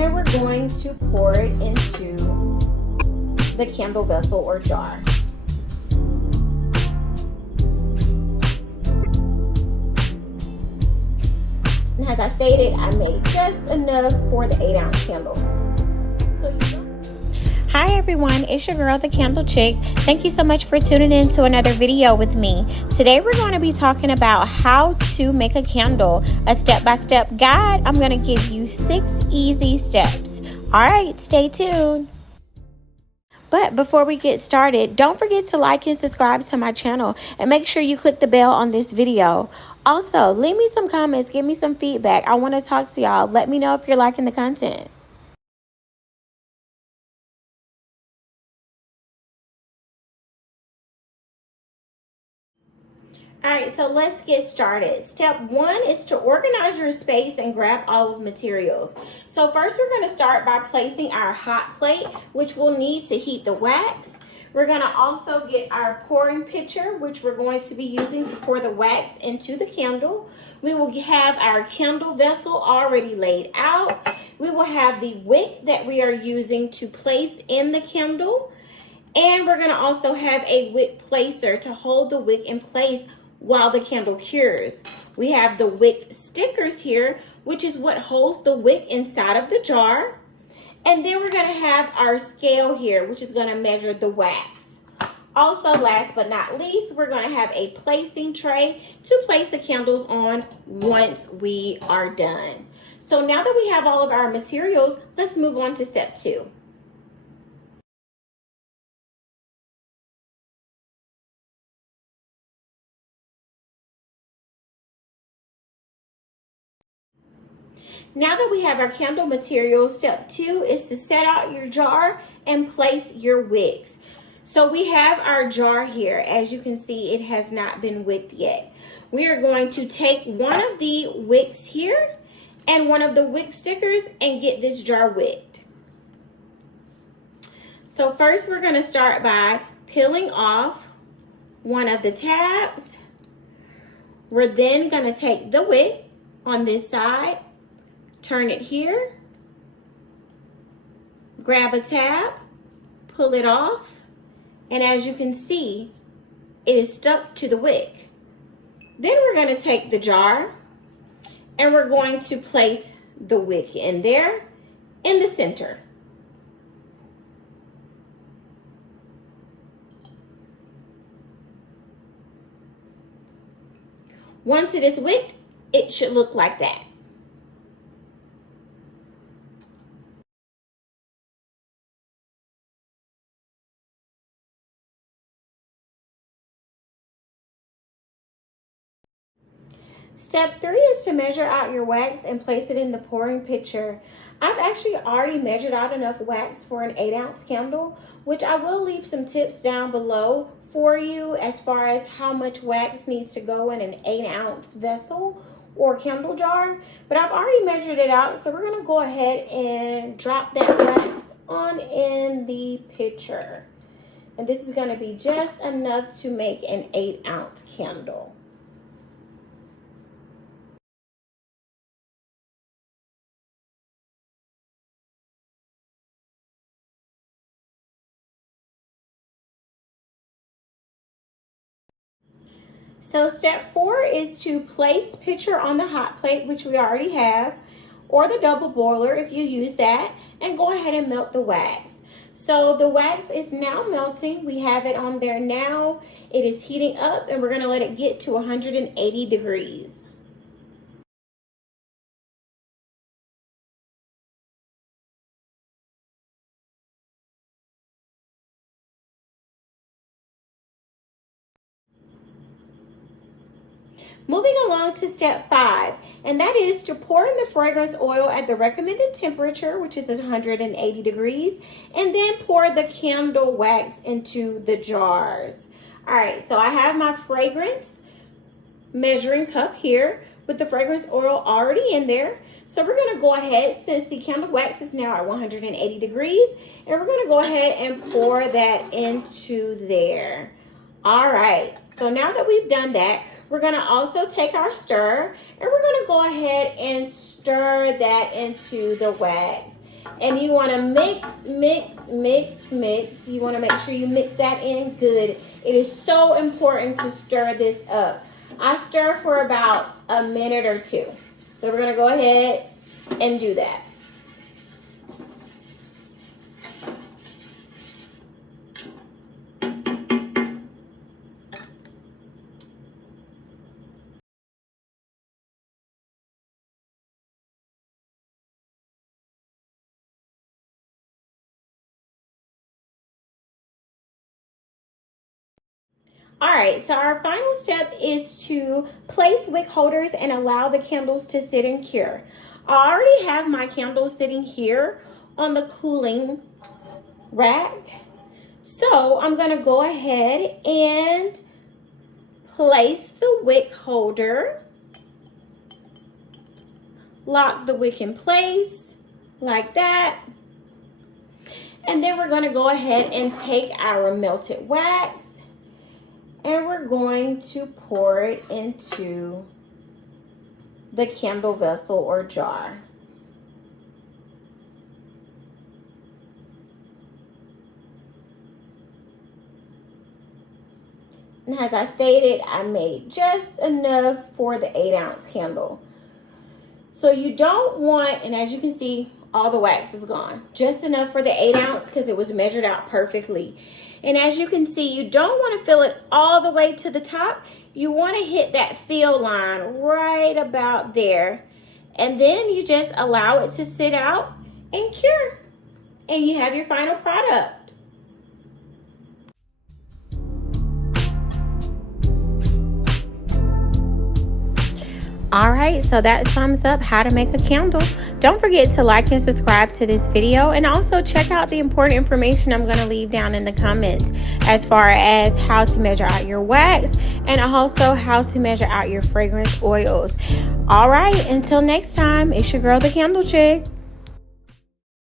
and we're going to pour it into the candle vessel or jar. And as I stated, I made just enough for the 8-ounce candle. Hi everyone, it's your girl, the Candle Chick. Thank you so much for tuning in to another video with me. Today we're going to be talking about how to make a candle, a step-by-step guide. I'm going to give you 6 easy steps. All right, stay tuned. But before we get started, don't forget to like and subscribe to my channel and make sure you click the bell on this video. Also, leave me some comments, give me some feedback. I want to talk to y'all. Let me know if you're liking the content. All right, so let's get started. Step 1 is to organize your space and grab all of materials. So first we're going to start by placing our hot plate, which we'll need to heat the wax. We're going to also get our pouring pitcher, which we're going to be using to pour the wax into the candle. We will have our candle vessel already laid out. We will have the wick that we are using to place in the candle. And we're going to also have a wick placer to hold the wick in place while the candle cures. We have the wick stickers here, which is what holds the wick inside of the jar. And then we're going to have our scale here, which is going to measure the wax. Also, last but not least, we're going to have a placing tray to place the candles on once we are done. So now that we have all of our materials, let's move on to step 2. Now that we have our candle materials, step 2 is to set out your jar and place your wicks. So we have our jar here. As you can see, it has not been wicked yet. We are going to take one of the wicks here and one of the wick stickers and get this jar wicked. So first we're going to start by peeling off one of the tabs. We're then going to take the wick on this side, turn it here, grab a tab, pull it off, and as you can see, it is stuck to the wick. Then we're going to take the jar and we're going to place the wick in there in the center. Once it is wicked, it should look like that. Step 3 is to measure out your wax and place it in the pouring pitcher. I've actually already measured out enough wax for an 8-ounce candle, which I will leave some tips down below for you as far as how much wax needs to go in an 8-ounce vessel or candle jar. But I've already measured it out, so we're going to go ahead and drop that wax on in the pitcher. And this is going to be just enough to make an 8-ounce candle. So step 4 is to place pitcher on the hot plate, which we already have, or the double boiler if you use that, and go ahead and melt the wax. So the wax is now melting. We have it on there now. It is heating up and we're going to let it get to 180 degrees. Moving along to step 5, and that is to pour in the fragrance oil at the recommended temperature, which is 180 degrees, and then pour the candle wax into the jars. All right, so I have my fragrance measuring cup here with the fragrance oil already in there. So we're going to go ahead, since the candle wax is now at 180 degrees, and we're going to go ahead and pour that into there. All right, so now that we've done that, we're going to also take our stir and we're going to go ahead and stir that into the wax. And you want to mix. You want to make sure you mix that in good. It is so important to stir this up. I stir for about a minute or two. So we're going to go ahead and do that. All right, so our final step is to place wick holders and allow the candles to sit and cure. I already have my candles sitting here on the cooling rack. So I'm gonna go ahead and place the wick holder, lock the wick in place like that. And then we're gonna go ahead and take our melted wax and we're going to pour it into the candle vessel or jar. And as I stated, I made just enough for the 8-ounce candle. So you don't want, and as you can see, all the wax is gone. Just enough for the 8-ounce because it was measured out perfectly. And as you can see, you don't want to fill it all the way to the top. You want to hit that fill line right about there. And then you just allow it to sit out and cure. And you have your final product. All right, so that sums up how to make a candle. Don't forget to like and subscribe to this video, and also check out the important information I'm going to leave down in the comments as far as how to measure out your wax and also how to measure out your fragrance oils. All right, until next time, it's your girl, the Candle Chick.